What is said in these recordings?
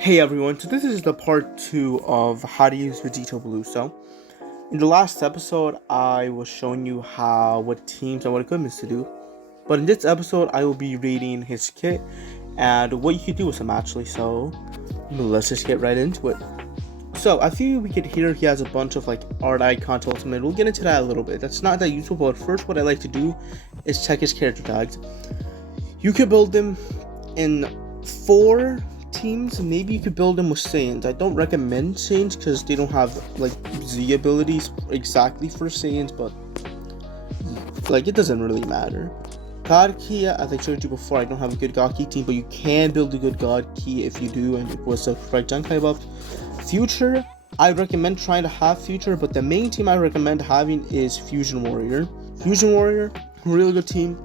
Hey everyone, so this is the part 2 of how to use Vegito Blue. So, in the last episode, I was showing you what teams and what equipments to do. But in this episode, I will be reading his kit and what you can do with him actually. So, let's just get right into it. So, I think we could hear he has a bunch of art icons ultimate. We'll get into that a little bit. That's not that useful, but first, what I like to do is check his character tags. You can build them in 4 teams. Maybe you could build them with Saiyans. I don't recommend Saiyans because they don't have Z abilities exactly for Saiyans, but it doesn't really matter. God Key, as I showed you before, I don't have a good God Key team, but you can build a good God Key if you do, and it was the correct Genkai above. Future, I recommend trying to have Future, but the main team I recommend having is Fusion Warrior. Fusion Warrior, really good team.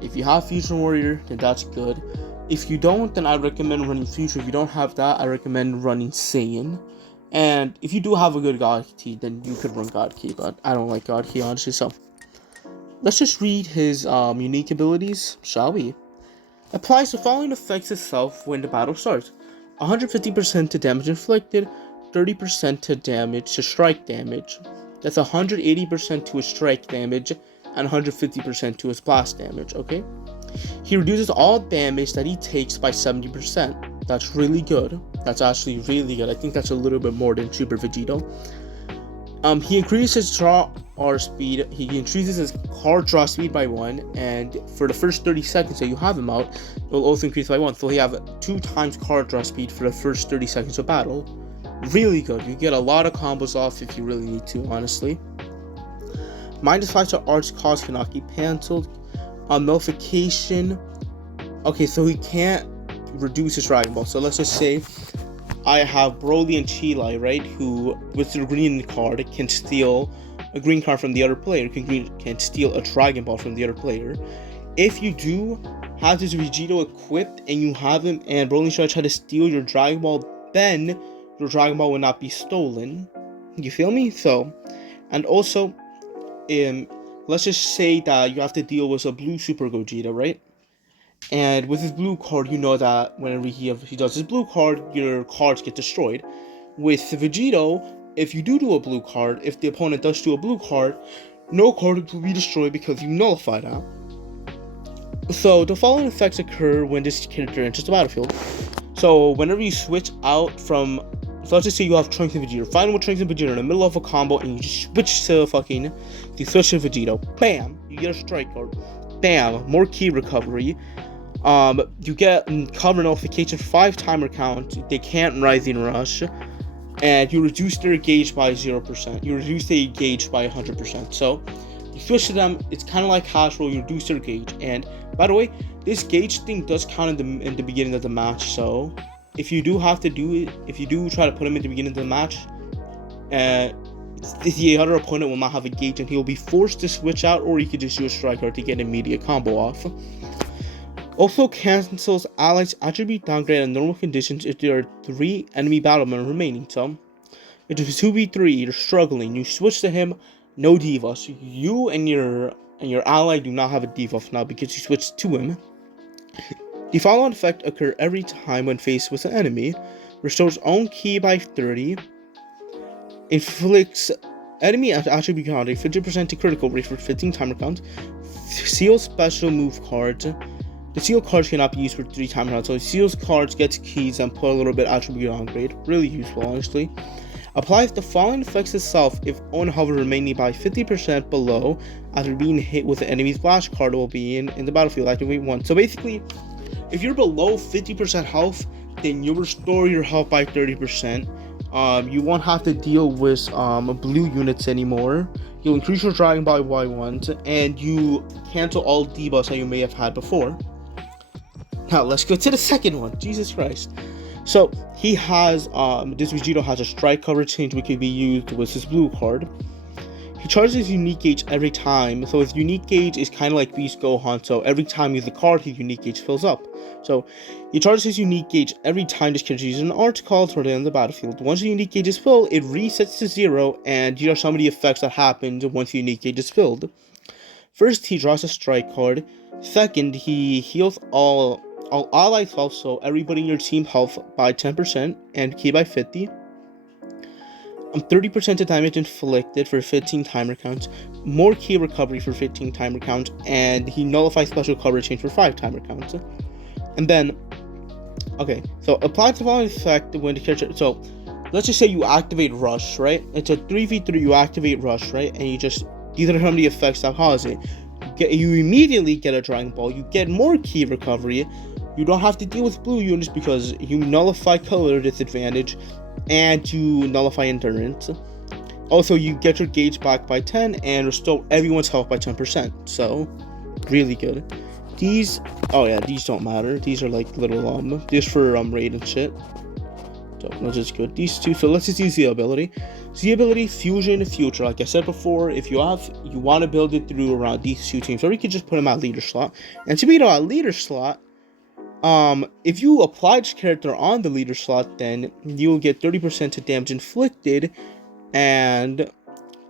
If you have Fusion Warrior, then that's good. If you don't, then I recommend running Future. If you don't have that, I recommend running Saiyan. And if you do have a good God Key, then you could run God Key, but I don't like God Key, honestly, so let's just read his unique abilities, shall we? Applies the following effects itself when the battle starts. 150% to damage inflicted, 30% to damage to strike damage. That's 180% to his strike damage, and 150% to his blast damage, okay? He reduces all damage that he takes by 70%. That's really good. That's actually really good. I think that's a little bit more than Super Vegito. He increases his draw R speed. He increases his card draw speed by 1, and for the first 30 seconds that you have him out, it will also increase by 1. So he have 2 times card draw speed for the first 30 seconds of battle. Really good. You get a lot of combos off if you really need to, honestly. -5 to arts cost cannot be cancelled. Nullification. Okay, so he can't reduce his Dragon Ball. So let's just say I have Broly and Chilai, right? Who, with the green card, can steal a green card from the other player. Can steal a Dragon Ball from the other player. If you do have this Vegito equipped and you have him and Broly and Chilai try to steal your Dragon Ball, then your Dragon Ball will not be stolen. You feel me? So, and also, let's just say that you have to deal with a blue Super Gogeta, right? And with his blue card, you know that whenever he does his blue card, your cards get destroyed. With Vegito, if you do a blue card, if the opponent does do a blue card, no card will be destroyed because you nullify that. So the following effects occur when this character enters the battlefield. So whenever you switch out from, so let's just say you have Trunks and Vegito. Find with Trunks and Vegito in the middle of a combo, and you just switch to you switch to Vegito. Bam! You get a strike card. Bam! More key recovery. You get cover nullification 5 timer count. They can't Rising Rush, and you reduce their gauge by 0%. You reduce their gauge by 100%. So you switch to them. It's kind of like hash roll. You reduce their gauge. And by the way, this gauge thing does count in the beginning of the match. So if you do have to do it, if you do try to put him in the beginning of the match, the other opponent will not have a gauge and he will be forced to switch out, or you could just use Striker to get an immediate combo off. Also cancels allies attribute downgrade in normal conditions if there are 3 enemy battlemen remaining. So if it's 2v3, you're struggling, you switch to him, no debuffs. You and your ally do not have a debuff now because you switched to him. The following effect occur every time when faced with an enemy. Restores own key by 30. Inflicts enemy attribute count a 50% to critical rate for 15 timer count. Seals special move cards. The seal cards cannot be used for 3 timer counts, so seals cards gets keys and put a little bit attribute downgrade. Really useful, honestly. Applies the following effects itself if own hover remaining by 50% below after being hit with the enemy's flash card will be in the battlefield activate 1. So basically, if you're below 50% health, then you'll restore your health by 30%. You won't have to deal with blue units anymore. You'll increase your Dragon Ball by 1, and you cancel all debuffs that you may have had before. Now let's go to the second one. Jesus Christ. So he has this Vegito has a strike coverage change which can be used with his blue card. He charges his unique gauge every time, so his unique gauge is kind of like Beast Gohan, so every time you use the card, his unique gauge fills up. So he charges his unique gauge every time this character uses an art call toward the end of the battlefield. Once the unique gauge is filled, it resets to 0, and here are some of the effects that happen once the unique gauge is filled. First, he draws a strike card. Second, he heals all all allied health, so everybody in your team health by 10% and ki by 50. 30% of damage inflicted for 15 timer counts, more ki recovery for 15 timer counts, and he nullifies special coverage change for 5 timer counts. And then, okay, so applies the following effect when the character, so let's just say you activate Rush, right? It's a 3v3, you activate Rush, right? And you just, these are some of the effects that cause it. You immediately get a Dragon Ball, you get more ki recovery, you don't have to deal with blue units because you nullify color disadvantage, and you nullify endurance. Also, you get your gauge back by 10 and restore everyone's health by 10%. So, really good. These, oh yeah, these don't matter. These are like little these for raid and shit. So that's just good. These two. So let's just use the ability. So the ability Fusion Future. Like I said before, if you want to build it through around these two teams, or you could just put them at leader slot. And to be at leader slot, if you apply this character on the leader slot, then you will get 30% to damage inflicted and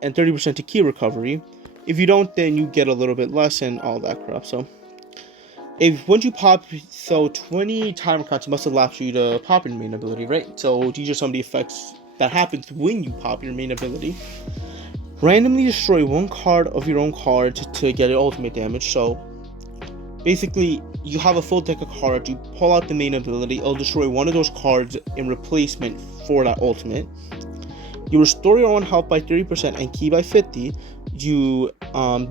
30% to ki recovery. If you don't, then you get a little bit less and all that crap. So once you pop, so 20 timer counts must allow you to pop your main ability, right? So these are some of the effects that happens when you pop your main ability. Randomly destroy one card of your own card to get ultimate damage. So basically, you have a full deck of cards, you pull out the main ability, it'll destroy one of those cards in replacement for that ultimate. You restore your own health by 30% and ki by 50. You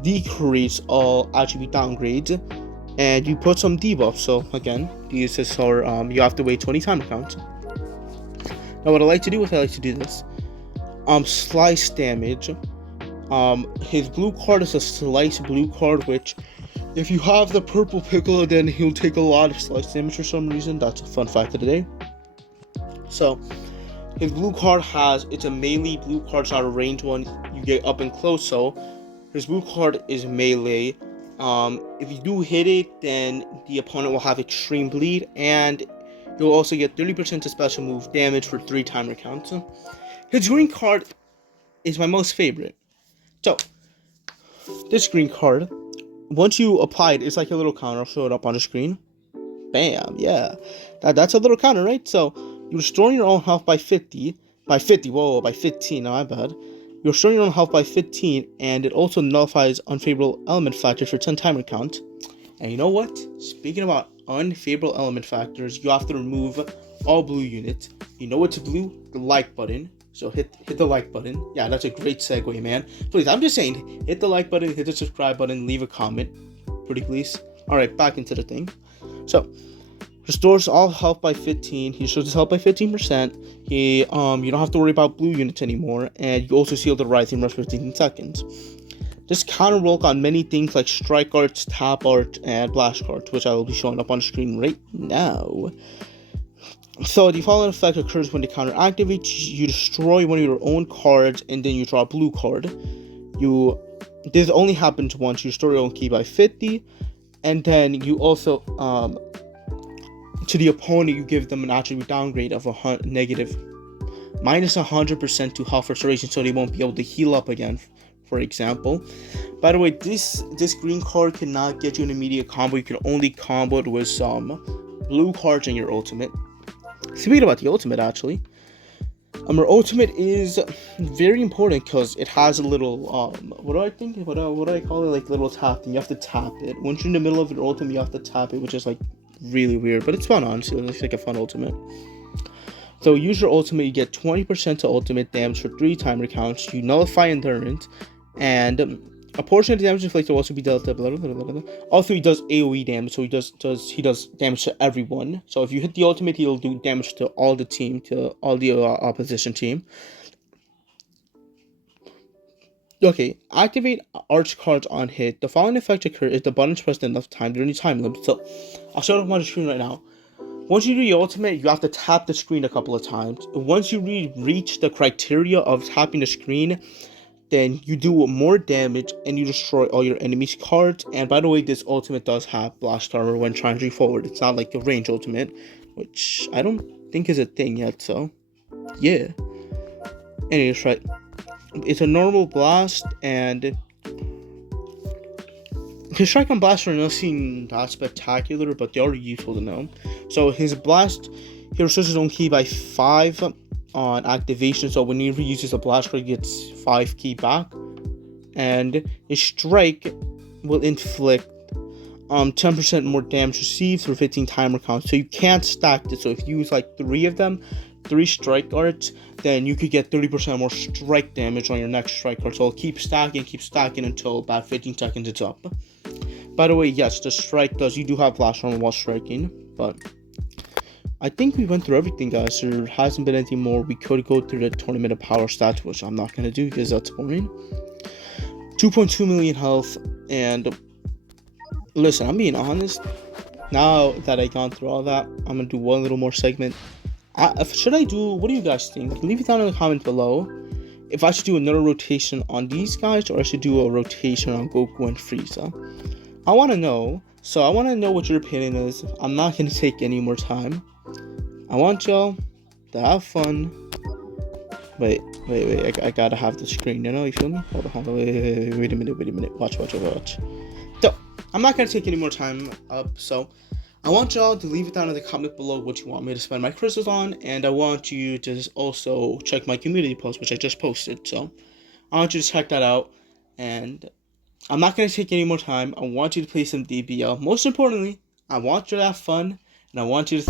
decrease all attribute downgrades, and you put some debuffs. So again, these are you have to wait 20 timer counts. Now what I like to do this. Slice damage. His blue card is a slice blue card, which if you have the purple Piccolo, then he'll take a lot of slice damage for some reason. That's a fun fact of the day. So, his blue card it's a melee blue card, it's not a range one. You get up and close, so his blue card is melee. If you do hit it, then the opponent will have extreme bleed, and you'll also get 30% to special move damage for 3 timer counts. His green card is my most favorite. So, this green card, once you apply it, it's like a little counter. I'll show it up on the screen. Bam, yeah. That's a little counter, right? So, you restore your own health by 50. By 15, no, my bad. You're restoring your own health by 15, and it also nullifies unfavorable element factors for 10 timer count. And you know what? Speaking about unfavorable element factors, you have to remove all blue units. You know what's blue? The like button. So hit the like button. Yeah, that's a great segue, man. Please, I'm just saying, hit the like button, hit the subscribe button, leave a comment. Pretty please. Alright, back into the thing. So, restores all health by 15. He restores his health by 15%. You don't have to worry about blue units anymore. And you also seal the rising rush for 15 seconds. This counter work on many things like strike arts, tap art, and blast arts, which I will be showing up on the screen right now. So the following effect occurs when the counter activates. You destroy one of your own cards, and then you draw a blue card. This only happens once. You restore your own ki by 50, and then you also to the opponent you give them an attribute downgrade of negative minus 100% to health restoration, so they won't be able to heal up again. For example, by the way, this green card cannot get you an immediate combo. You can only combo it with some blue cards in your ultimate. Speaking about the ultimate, actually, our ultimate is very important because it has a little what do I call it, like little tap thing. You have to tap it once you're in the middle of your ultimate. You have to tap it, which is like really weird, but it's fun. Honestly, it's like a fun ultimate. So use your ultimate. You get 20% to ultimate damage for 3 timer counts. You nullify endurance, and a portion of the damage inflicted will also be dealt. Also, he does AoE damage, so he does damage to everyone. So if you hit the ultimate, he'll do damage to all the team, to all the opposition team. Okay, activate arch cards on hit. The following effect occurs if the button is pressed enough time during the time limit. So I'll show it up on the screen right now. Once you do your ultimate, you have to tap the screen a couple of times. Once you reach the criteria of tapping the screen, then you do more damage and you destroy all your enemies' cards. And by the way, this ultimate does have blast armor when charging forward. It's not like a range ultimate, which I don't think is a thing yet, so yeah. Anyways, right, it's a normal blast, and His strike and blast are nothing that spectacular, but they are useful to know. So his blast, he restores his own ki by 5 on activation. So whenever he uses a blast card, he gets 5 ki back. And his strike will inflict 10% more damage received for 15 timer counts. So you can't stack this. So if you use like 3 of them, 3 strike cards, then you could get 30% more strike damage on your next strike card. So it'll keep stacking until about 15 seconds it's up. By the way, yes, the strike does. You do have blast armor while striking, but I think we went through everything, guys. There hasn't been anything more. We could go through the tournament of power stats, which I'm not gonna do because that's boring. 2.2 million health, and listen, I'm being honest. Now that I've gone through all that, I'm gonna do one little more segment. Should I do? What do you guys think? Leave it down in the comment below. If I should do another rotation on these guys, or I should do a rotation on Goku and Frieza. I want to know. So I want to know what your opinion is. I'm not gonna take any more time. I want y'all to have fun. Wait. I gotta have the screen. You feel me? Hold on. Wait a minute. Watch. So I'm not gonna take any more time up. So I want y'all to leave it down in the comment below what you want me to spend my crystals on, and I want you to also check my community post, which I just posted. So I want you to check that out, and I'm not going to take any more time. I want you to play some DBL. Most importantly, I want you to have fun, and I want you to